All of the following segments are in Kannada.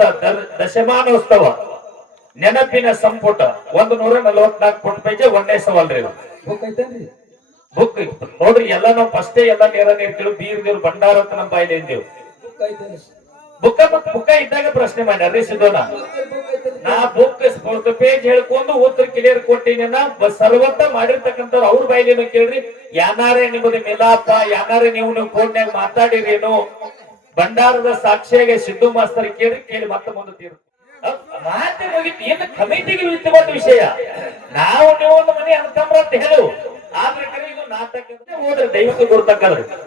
ಅಧ್ಯಯನ ಪೀಠದ ದ- ದಶಮಾನೋತ್ಸವ. ನೆನಪಿನ ಸಂಪುಟ. ಒಂದ್ ನೂರ ನಲವತ್ನಾಲ್ಕು ಪುಟ್ ಪೇಜ್ ಒಂದೇ ಸವಾಲ್ರಿ ರೀ ಬುಕ್ ಐತೇನ್ರಿ? ಬುಕ್ ನೋಡ್ರಿ ಎಲ್ಲ ನಾವು ಫಸ್ಟೇ ಎಲ್ಲ ನೇರ ನೀರ್ತಿಳು ಬೀರ್ ನೀರು ಭಂಡಾರ ಅಂತ ನಮ್ಮ ಬಾಯಿಲೆ ಐತೇನ್ರಿ? ಬುಕ್ಕ ಬುಕ್ಕ ಇದ್ದಾಗ ಪ್ರಶ್ನೆ ಮಾಡ್ಯಾರ್ರಿ ಸಿದ್ದೋನ ನಾ ಬುಕ್ ಪೇಜ್ ಹೇಳ್ಕೊಂಡು ಉತ್ತರ ಕ್ಲಿಯರ್ ಕೊಟ್ಟಿನ ಸರ್ವತ್ತ ಮಾಡಿರ್ತಕ್ಕಂಥವ್ರು ಅವ್ರ ಬಾಯಿಲೇನು ಕೇಳ್ರಿ. ಯಾನಾರೇ ನಿಮ್ಮದು ಮಿಲಾಪ ಯಾನಾರೇ ನೀವು ನೀವು ಫೋನ್ಯಾಗ ಮಾತಾಡಿರೇನು ಭಂಡಾರದ ಸಾಕ್ಷಿಯಾಗಿ ಸಿದ್ದು ಮಾಸ್ತರ ಕೇಳಿ ಕೇಳಿ ಮತ್ತೆ ಮುಂದೆ ತೀರು ಮಾತೆ ಮುಗಿತು. ಏನು ಕಮಿಟಿಗೆ ವಿತ್ತವಾದ ವಿಷಯ? ನಾವು ನೀವು ಒಂದು ಮನೆ ಅಂತಂಬ್ರ ಅಂತ ಹೇಳು. ಆದ್ರೆ ಇದು ನಾಟಕ ಹೋದ್ರೆ ದೈವಕ್ಕೆ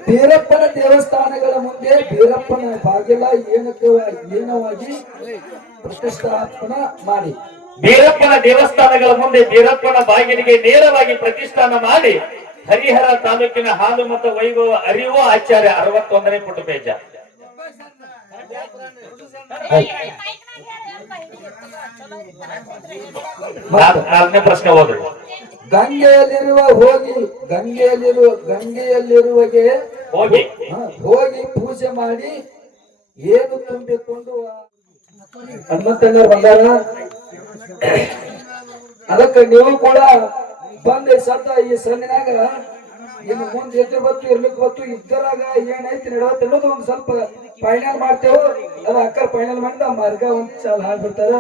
ಬೀರಪ್ಪನ ದೇವಸ್ಥಾನಗಳ ಮುಂದೆ ಬೀರಪ್ಪನ ಬಾಗಿಲ ಏನಕ್ಕೆ ಏನವಾಗಿ ಪ್ರತಿಷ್ಠಾಪನ ಮಾಡಿ. ಬೀರಪ್ಪನ ದೇವಸ್ಥಾನಗಳ ಮುಂದೆ ಬೀರಪ್ಪನ ಬಾಗಿಲಿಗೆ ನೇರವಾಗಿ ಪ್ರತಿಷ್ಠಾನ ಮಾಡಿ. ಹರಿಹರ ತಾಲೂಕಿನ ಹಾಲು ಮತ್ತು ವೈಭವ ಅರಿವು ಆಚಾರ್ಯ ಅರವತ್ತೊಂದನೇ ಪುಟ ಪೇಜ ನಾಲ್- ನಾಲ್ಕನೇ ಪ್ರಶ್ನೆ ಹೋದ್ರು ಗಂಗೆಯಲ್ಲಿರುವ ಹೋಗಿ ಗಂಗೆಯಲ್ಲಿರುವ ಗಂಗೆಯಲ್ಲಿರುವಗೆ ಹೋಗಿ. ಹೋಗಿ ಪೂಜೆ ಮಾಡಿ ಏನು ತುಂಬಿಕೊಂಡು ಹನುಮಂತಣ್ಣ ಬಂದಾರ? ಅದಕ್ಕೆ ನೀವು ಕೂಡ ಬಂದ ಸದ್ದ ಈ ಸಣ್ಣಿನಾಗ ಇನ್ನು ಮುಂದೆ ಎದುರು ಬತ್ತು ಇರ್ಲಿಕ್ಕೆ ಬತ್ತು, ಇದ್ದರಾಗ ಏನೈತಿ ನಡವತ್ತು ಅನ್ನೋದು ಒಂದು ಸ್ವಲ್ಪ ಫೈನಲ್ ಮಾಡ್ತೇವೆ. ಅದ ಅಕ್ಕ ಫೈನಲ್ ಮಾಡಿದ ಮಾರ್ಗ ಒಂದ್ ಚಾಲ್ ಹಾಕ್ಬಿಡ್ತಾರ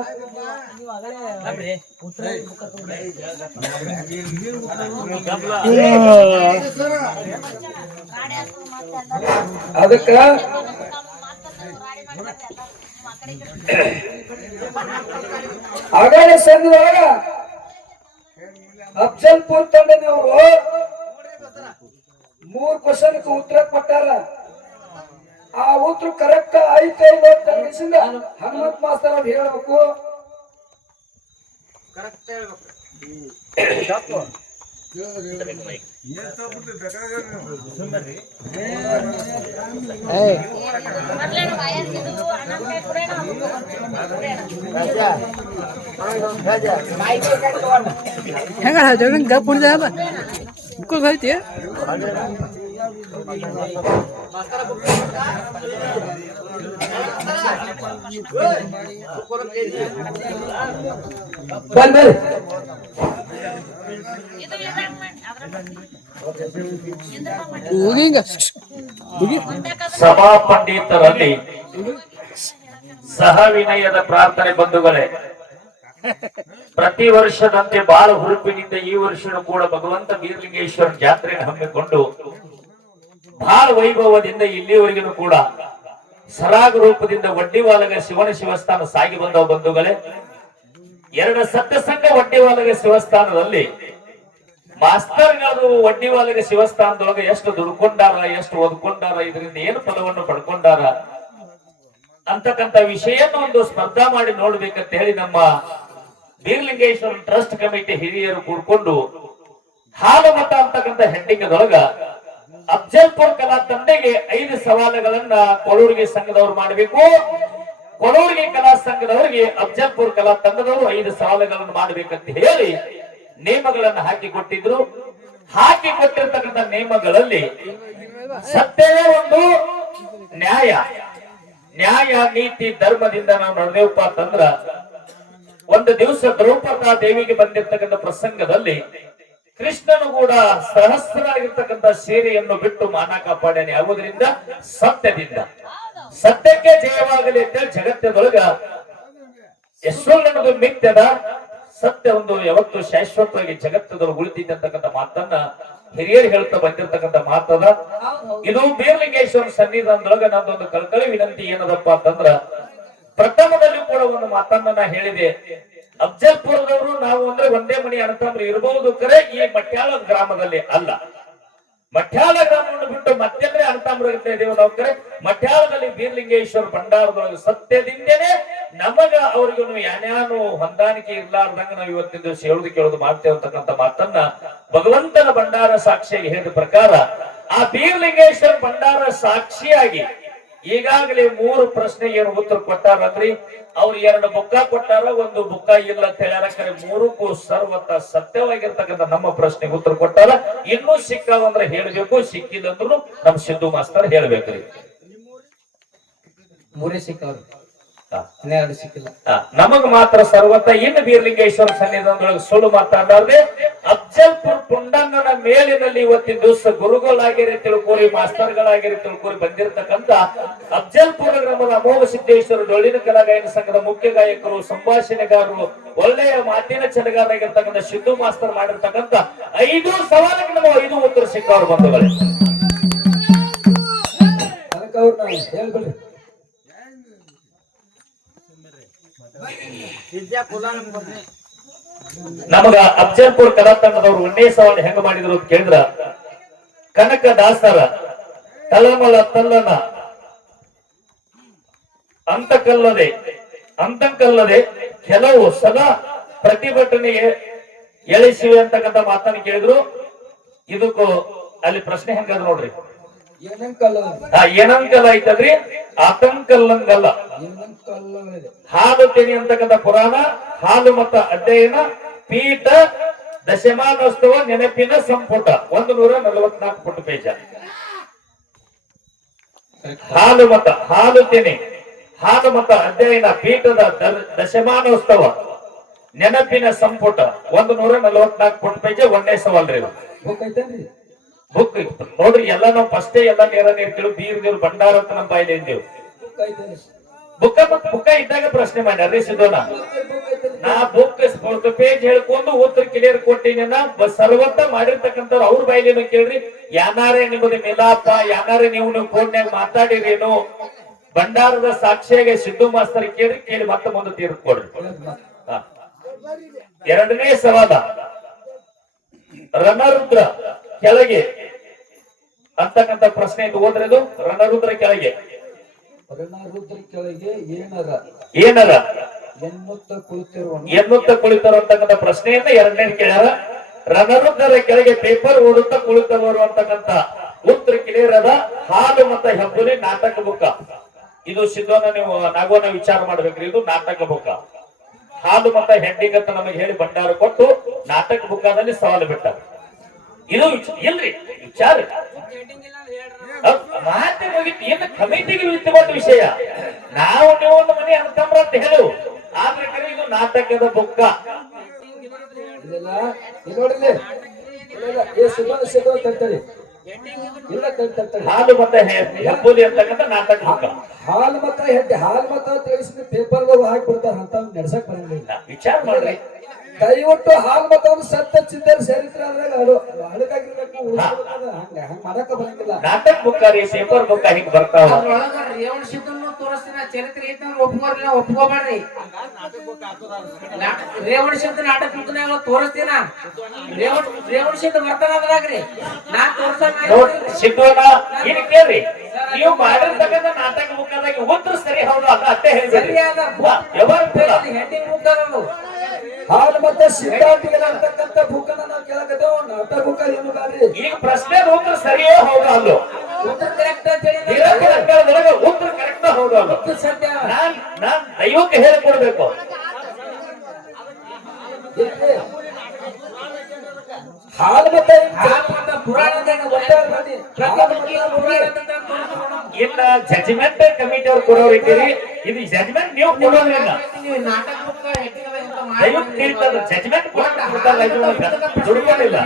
ಅದಕ್ಕ ಅಗಲ ಸಂಘದೊಳಗ ಅಫ್ಜಲ್ಪುರ್ ತಂಡದವರು ಮೂರ್ ಕ್ವಶನ್ ಉತ್ತರ ಕೊಟ್ಟಾರ? ಆ ಉತ್ತರ ಕರೆಕ್ಟ್ ಐತೆ ಇಲ್ಲ ಅಂತ ಅನ್ಸಿಂದ ಹನುಮಂತ್ ಮಾಸ್ತರ್ ಅವ್ರು ಹೇಳ್ಬೇಕು. ಹೆಂಗ ಜಗನ್ ಗಪ್ ಉಳಿದ ಬುಕ್ಕಲ್ ಐತಿ ಸಭಾ ಪಂಡಿತರಲ್ಲಿ ಸಹ ವಿನಯದ ಪ್ರಾರ್ಥನೆ ಬಂಧುಗಳೇ ಪ್ರತಿ ವರ್ಷದಂತೆ ಬಾಳ ಹುರುಪಿನಿಂದ ಈ ವರ್ಷನೂ ಕೂಡ ಭಗವಂತ ಬೀರ್ಲಿಂಗೇಶ್ವರ ಜಾತ್ರೆಯನ್ನು ಹಮ್ಮಿಕೊಂಡು ಬಹಳ ವೈಭವದಿಂದ ಇಲ್ಲಿಯವರೆಗೂ ಕೂಡ ಸರಾಗ ರೂಪದಿಂದ ವಡ್ಡಿವಾಲಗ ಶಿವನ ಶಿವಸ್ಥಾನ ಸಾಗಿ ಬಂದ ಬಂಧುಗಳೇ. ಎರಡು ಸತ್ಯಸಂಗ ಒಡ್ಡಿವಾಲಗ ವಡ್ಡಿವಾಲಗ ಶಿವಸ್ಥಾನದಲ್ಲಿ ಮಾಸ್ತರ್ಗಳು ವಡ್ಡಿವಾಲಗ ಶಿವಸ್ಥಾನದೊಳಗೆ ಎಷ್ಟು ದುಡ್ಕೊಂಡಾರ, ಎಷ್ಟು ಓದ್ಕೊಂಡಾರ, ಇದರಿಂದ ಏನು ಫಲವನ್ನು ಪಡ್ಕೊಂಡಾರ ಅಂತಕ್ಕಂಥ ವಿಷಯನ್ನು ಒಂದು ಸ್ಪರ್ಧಾ ಮಾಡಿ ನೋಡ್ಬೇಕಂತ ಹೇಳಿ ನಮ್ಮ ಬೀರ್ಲಿಂಗೇಶ್ವರ ಟ್ರಸ್ಟ್ ಕಮಿಟಿ ಹಿರಿಯರು ಕೂಡ್ಕೊಂಡು ಹಾಲು ಅಂತಕ್ಕಂಥ ಅಂತಕ್ಕಂಥ ಹೆಡ್ಡಿಂಗದೊಳಗ ಅಫ್ಜಲ್ಪುರ್ ಕಲಾ ತಂಡೆಗೆ ಐದು ಸವಾಲುಗಳನ್ನ ಕೊಳೂರಿಗೆ ಸಂಘದವರು ಮಾಡಬೇಕು. ಕೊಳೂರಿಗೆ ಕಲಾ ಸಂಘದವರಿಗೆ ಅಫ್ಜಲ್ಪುರ್ ಕಲಾ ತಂಡದವರು ಐದು ಸವಾಲುಗಳನ್ನು ಮಾಡಬೇಕಂತ ಹೇಳಿ ನಿಯಮಗಳನ್ನು ಹಾಕಿ ಕೊಟ್ಟಿದ್ರು. ಹಾಕಿ ಕೊಟ್ಟಿರ್ತಕ್ಕಂಥ ನಿಯಮಗಳಲ್ಲಿ ಸತ್ಯವೇ ಒಂದು, ನ್ಯಾಯ. ನ್ಯಾಯ, ನೀತಿ, ಧರ್ಮದಿಂದ ನಾವು ನಡೆದೇವಪ್ಪ ಅಂತಂದ್ರ ಒಂದು ದಿವಸ ದ್ರೌಪದ ದೇವಿಗೆ ಬಂದಿರ್ತಕ್ಕಂಥ ಪ್ರಸಂಗದಲ್ಲಿ ಕೃಷ್ಣನು ಕೂಡ ಸಹಸ್ರಾಗಿರ್ತಕ್ಕಂಥ ಸೀರೆಯನ್ನು ಬಿಟ್ಟು ಮಾನ ಕಾಪಾಡನೆ ಆಗುವುದರಿಂದ ಸತ್ಯದಿಂದ. ಸತ್ಯಕ್ಕೆ ಜಯವಾಗಲಿ ಅಂತ ಜಗತ್ತದೊಳಗ ಯಶ್ವರನದು ಮಿಥ್ಯದ ಸತ್ಯ ಒಂದು ಯಾವತ್ತು ಶಾಶ್ವತವಾಗಿ ಜಗತ್ತದೊಳಗೆ ಉಳಿದಿದ್ದಂತಕ್ಕಂಥ ಮಾತನ್ನ ಹಿರಿಯರು ಹೇಳ್ತಾ ಬಂದಿರತಕ್ಕಂಥ ಮಾತದ. ಇದು ಬೀರ್ಲಿಂಗೇಶ್ವರ ಸನ್ನಿಧಾನದೊಳಗ ನಂದೊಂದು ಕಳ್ಕಳಿ ವಿನಂತಿ ಏನದಪ್ಪ ಅಂತಂದ್ರ ಪ್ರಥಮದಲ್ಲಿ ಕೂಡ ಒಂದು ಮಾತನ್ನ ನಾ ಹೇಳಿದೆ. ಅಫ್ಜಲ್ಪುರದವರು ನಾವು ಅಂದ್ರೆ ಒಂದೇ ಮನೆ ಅಣ್ಣತಮ್ಮರು ಇರಬಹುದು ಕರೆ ಈ ಮಟ್ಯಾಳ ಗ್ರಾಮದಲ್ಲಿ ಅಲ್ಲ. ಮಠ್ಯಾಳ ಗ್ರಾಮವನ್ನು ಬಿಟ್ಟು ಮತ್ತೆಂದ್ರೆ ಅಣ್ಣತಮ್ಮರು ಇದ್ದೇವೆ ನಾವು ಕರೆ? ಮಠ್ಯಾಳದಲ್ಲಿ ಬೀರ್ಲಿಂಗೇಶ್ವರ ಭಂಡಾರದೊಳಗೆ ಸತ್ಯದಿಂದನೇ ನಮಗ ಅವ್ರಿಗೂ ಯಾನ್ಯಾನು ಹೊಂದಾಣಿಕೆ ಇರ್ಲಾರ್ದಂಗ ನಾವು ಇವತ್ತಿನ ದಿವಸ ಹೇಳುದು ಕೇಳುದು ಮಾಡ್ತೇವೆ ಮಾತನ್ನ ಭಗವಂತನ ಭಂಡಾರ ಸಾಕ್ಷಿಯಾಗಿ ಹೇಳಿದ ಪ್ರಕಾರ ಆ ಬೀರ್ಲಿಂಗೇಶ್ವರ ಭಂಡಾರ ಸಾಕ್ಷಿಯಾಗಿ ಈಗಾಗಲೇ ಮೂರು ಪ್ರಶ್ನೆಗೆ ಉತ್ತರ ಕೊಟ್ಟಾರಂದ್ರಿ? ಅವ್ರು ಎರಡು ಬುಕ್ಕ ಕೊಟ್ಟಾರ, ಒಂದು ಬುಕ್ಕ ಇಲ್ಲ ಅಂತ ಹೇಳ್ಯಾರ. ಮೂರಕ್ಕೂ ಸರ್ವತ ಸತ್ಯವಾಗಿರ್ತಕ್ಕಂಥ ನಮ್ಮ ಪ್ರಶ್ನೆಗೆ ಉತ್ತರ ಕೊಟ್ಟಾರ. ಇನ್ನೂ ಸಿಕ್ಕಾವಂದ್ರೆ ಹೇಳಬೇಕು ಸಿಕ್ಕಿದಂದ್ರು ನಮ್ ಸಿದ್ದು ಮಾಸ್ತರ್ ಹೇಳ್ಬೇಕ್ರಿ. ಮೂರೇ ಸಿಕ್ಕವ್ರು. ಹಾ. ಹನ್ನೆರಡು ಸಿಕ್ಕಿಲ್ಲ. ನಮಗ್ ಮಾತ್ರ ಸರ್ವತ ಇನ್ನು ಬೀರ್ಲಿಂಗೇಶ್ವರ ಸನ್ನಿಧಾನದೊಳಗೆ ಸುಳ್ಳು ಮಾತಾಡಲಾರ್ದೆ ಅಫ್ಜಲ್ಪುರ್ ಪುಂಡಣ್ಣನ ಮೇಲಿನಲ್ಲಿ ಇವತ್ತಿನ ದಿವಸ ಗುರುಗಳಾಗಿರಿ ತಿಳ್ಕೋರಿ ಮಾಸ್ತರ್ಗಳಾಗಿರಿ ತಿಳ್ಕೋರಿ ಬಂದಿರತಕ್ಕಂತ ಅಫ್ಜಲ್ಪುರ ಗ್ರಾಮದ ಅಮೋಘ ಸಿದ್ದೇಶ್ವರ ಡೊಳ್ಳಿನ ಕಲಾಗಾಯನ ಸಂಘದ ಮುಖ್ಯ ಗಾಯಕರು ಸಂಭಾಷಣೆಗಾರರು ಒಳ್ಳೆಯ ಮಾತಿನ ಚಲಗಾರರಾಗಿರ್ತಕ್ಕಂಥ ಸಿದ್ದು ಮಾಸ್ತರ್ ಮಾಡಿರ್ತಕ್ಕಂತ ಐದು ಸವಾಲಿಗೆ ನಾವು ಐದು ಉತ್ತರ ಸಿಕ್ಕವ್ರು ಬಂಧುಗಳೇ. ಅದಕ್ಕೆ ಅವ್ರನ್ನ ಹೇಳ್ಬಿಡ್ರಿ. ನಮಗ ಅಫ್ಜಲ್ಪುರ್ ಕಲಾ ತಂಡದವರು ಒಂದೇ ಸವಾಲು ಹೆಂಗ ಮಾಡಿದ್ರು ಅಂತ ಕನಕ ದಾಸರ, ತಲಮಲ ತಲ್ಲನ, ಅಂತಕಲ್ಲದೆ ಅಂತಕಲ್ಲದೆ ಕೆಲವು ಸದಾ ಪ್ರತಿಭಟನೆಗೆ ಎಳಿಸಿವೆ ಅಂತಕ್ಕಂಥ ಮಾತನ್ನು ಕೇಳಿದ್ರು. ಇದಕ್ಕೂ ಅಲ್ಲಿ ಪ್ರಶ್ನೆ ಹೆಂಗಾದ್ರು ನೋಡ್ರಿ. ಏನಂಕಲ್ಲ ಐತದ್ರಿ ಆತಂಕಲ್ಲಂಗಲ್ಲ. ಹಾಲು ತೆನಿ ಅಂತಕ್ಕಂಥ ಪುರಾಣ ಹಾಲು ಮತ ಅಧ್ಯಯನ ಪೀಠ ದಶಮಾನೋತ್ಸವ ನೆನಪಿನ ಸಂಪುಟ. ಒಂದು ನೂರ ನಲವತ್ನಾಲ್ಕು ಪುಟ ಪೇಜ. ಹಾಲು ಮತ ಹಾಲು ತೆನೆ ಹಾಲು ಮತ ಅಧ್ಯಯನ ಪೀಠದ ದಶಮಾನೋತ್ಸವ ನೆನಪಿನ ಸಂಪುಟ. ಒಂದು ನೂರ ನಲವತ್ನಾಲ್ಕು ಪುಟ ಪೇಜ ಒಂದೇ ಸವಾಲ್ರಿ ಬುಕ್ ನೋಡ್ರಿ ಎಲ್ಲ ನಾವು ಫಸ್ಟೇ ಎಲ್ಲ ನೇರ ನೀರ್ ಕೇಳು ಬೀರ್ ನೀರು ಭಂಡಾರ ಅಂತ ನಮ್ಮ ಬಾಯಿಲಿ ಬುಕ್ ಬುಕ್ಕ ಬುಕ್ಕ ಇದ್ದಾಗ ಪ್ರಶ್ನೆ ಮಾಡ್ಯಾರ್ರಿ ಸಿದ್ದೋನ ನಾ ಬುಕ್ ಪೇಜ್ ಹೇಳ್ಕೊಂಡು ಉತ್ತರ ಕ್ಲಿಯರ್ ಕೊಟ್ಟಿನಿ ಸರ್ವತ್ತ ಮಾಡಿರ್ತಕ್ಕಂಥವ್ರು ಅವ್ರ ಬಾಯಿಲೇನು ಕೇಳ್ರಿ ಯಾನಾರೇ ನಿಮ್ಮದು ಮಿಲಾಪ ಯಾನಾರೇ ನೀವು ನೀವು ಫೋನ್ಯಾಗ ಮಾತಾಡಿರೇನು? ಭಂಡಾರದ ಸಾಕ್ಷಿಯಾಗಿ ಸಿದ್ದು ಮಾಸ್ತರ್ ಕೇಳಿ ಕೇಳಿ ಮತ್ತೆ ಮುಂದೆ ತೀರ್ಪು ಎರಡನೇ ಸವಾಲ. ರಣರುದ್ರ ಕೆಳಗೆ ಅಂತಕ್ಕಂಥ ಪ್ರಶ್ನೆ ಇದು ಓದ್ರಿ ಇದು? ರಣರುದ್ರ ಕೆಳಗೆ. ರಣರುದ್ರ ಕೆಳಗೆ ಏನರ? ಏನರ? ಎನ್ನುತ್ತ ಕುಳಿತಿರುವ ಎನ್ನುತ್ತ ಕುಳಿತರು ಅಂತಕ್ಕಂಥ ಪ್ರಶ್ನೆಯನ್ನ ಎರಡನೇ ಕೇಳ್ಯಾರ. ರಣರುದ್ರ ಕೆಳಗೆ ಪೇಪರ್ ಓಡುತ್ತಾ ಕುಳಿತವರು ಅಂತಕ್ಕಂಥ ಉತ್ತರ ಕ್ಲಿಯರ್ ಅದ ಹಾಲು ಮತ್ತ ಹೆಬ್ಬುಲಿ ನಾಟಕ ಬುಕ್ಕ. ಇದು ಸಿದ್ಧನ ನೀವು ನಾಗೋನ ವಿಚಾರ ಮಾಡ್ಬೇಕ್ರಿ. ಇದು ನಾಟಕ ಬುಕ್ಕ. ಹಾಲು ಮತ್ತ ಹೆಂಡಿಗಂತ ಅಂತ ನಮಗೆ ಹೇಳಿ ಭಂಡಾರ ಕೊಟ್ಟು ನಾಟಕ ಬುಕ್ಕಾದಲ್ಲಿ ಸವಾಲು ಬಿಟ್ಟ ಇದು ಇಲ್ರಿ, ವಿಚಾರ. ಮಾತೆ ಮುಗಿತು, ಏನು ಕಮಿಟಿಗೆ ವಿತ್ತುಕೊಂಡ ವಿಷಯ. ನಾವು ನೀವು ಒಂದು ಮನೆ ಅಂತಂಬ್ರ ಅಂತ ಹೇಳು. ಆದ್ರೆ ಕರೆ ಇದು ನಾಟಕದ ಬುಕ್ಕ. ಸುಮ್ಮನೆ ಸಿಗೋ ತರ್ತಾಳಿ ಇಲ್ಲ ತರ್ತಾಳಿ ಹಾಲು ಮತ್ತೆ ಹೆಬ್ಬುಲಿ ಅಂತಕ್ಕಂಥ ನಾಟಕ ಹಾಕ ಹಾಲು ಮತ ಹೆಡ್ಡಿ ಹಾಲು ಮತ ತಿಳಿಸಿದ ಪೇಪರ್ ಹಾಕ್ಬಿಡ್ತಾರ ಅಂತ ನಡ್ಸಕ್ ಬರಂಗಿಲ್ಲ. ವಿಚಾರ ಮಾಡ್ರಿ. ದಯವಿಟ್ಟು ಹಾಲ್ ಮತ್ತೊಂದು ಸತ್ತ ಚಿಂತನೆ ಸೇರಿದ್ರೆ ಅದ್ರಾಗ ಅದು ಉಳಿಸ್ಬೇಕು ಹಂಗ ಹಂಗ ಮಾಡಕ ಬರಂಗಿಲ್ಲ. ನಾಟಕ ಬುಕ್ಕ ರೀ ಪೇಪರ್ ಬುಕ್ಕ ಹಿಂಗ್ ಬರ್ತಾವ? ಅದ್ರೊಳಗ ರೇವಣ ಸಿದ್ದನ್ನು ತೋರಿಸ್ತೀನಿ ಚರಿತ್ರೆ ಐತಂದ್ರೆ ಒಪ್ಕೋರಿಲ್ಲ ಒಪ್ಕೋಬೇಡ್ರಿ ರೇವಣ ಸಿದ್ಧ ನಾಟಕ ಬುಕ್ನಾಗ ತೋರಿಸ್ತೀನ? ರೇವಣ ರೇವಣ ಸಿದ್ಧ ಬರ್ತಾನ ಅದ್ರಾಗ್ರಿ. ನಾ ತೋರ್ಸ ಕೇಳ್ರಿ. ನೀವು ಮಾಡಿರ್ತಕ್ಕಂಥ ನಾಟಕ ಬುಕ್ಕದಾಗ ಉತ್ತರ ಸರಿ ಹೌದು ಅದ ಅತ್ತೆ ಹಾಲ್ ಮತ್ತೆ ಸಿದ್ಧಾಂತಿಗಳ ಅಂತಕ್ಕಂಥ ಬುಕ್ಕನ್ನ ನಾವು ಕೇಳಕತ್ತೇವ ನಾಟ ಬುಕ್ಕ ಏನು ಬಾರಿ ಈಗ ಪ್ರಶ್ನೆ ಉತ್ತರ ಸರಿಯೋ ಹೌದು ಅಲ್ಲ ಉತ್ತರ ಕರೆಕ್ಟ್ ಅಂತ ಹೇಳಿ ನಿರಂತರ ಅಕ್ಷರದೊಳಗೆ ಉತ್ತರ ಕರೆಕ್ಟ್ ಹೌದು ಅಲ್ಲೋ ಉತ್ತರ ಸತ್ಯ. ನಾನ್ ನಾನ್ ದೈವಕ್ಕೆ ಹೇಳಿಕೊಡ್ಬೇಕು ಏನ್ರಿ? ಹಾಲ್ ಮತ ಹಾಲು ಮತ್ತ ಪುರಾಣದಾಗ ಒಟ್ಟೆ ಬನ್ನಿ. ಹಾಲ್ ಮತ ಪುರಾಣ ಅಂತ ತೋರಿಸ್ಕೊಡೋಣ. ಇನ್ನ ಜಜ್ಮೆಂಟ್ ಕಮಿಟಿ ಅವ್ರು ಕೊಡೋರು ಇದ್ದೀರಿ. ಇದು ಜಜ್ಮೆಂಟ್ ನೀವು ಕೊಡೋದ್ರಿಂದ ಜಜ್ಮೆಂಟ್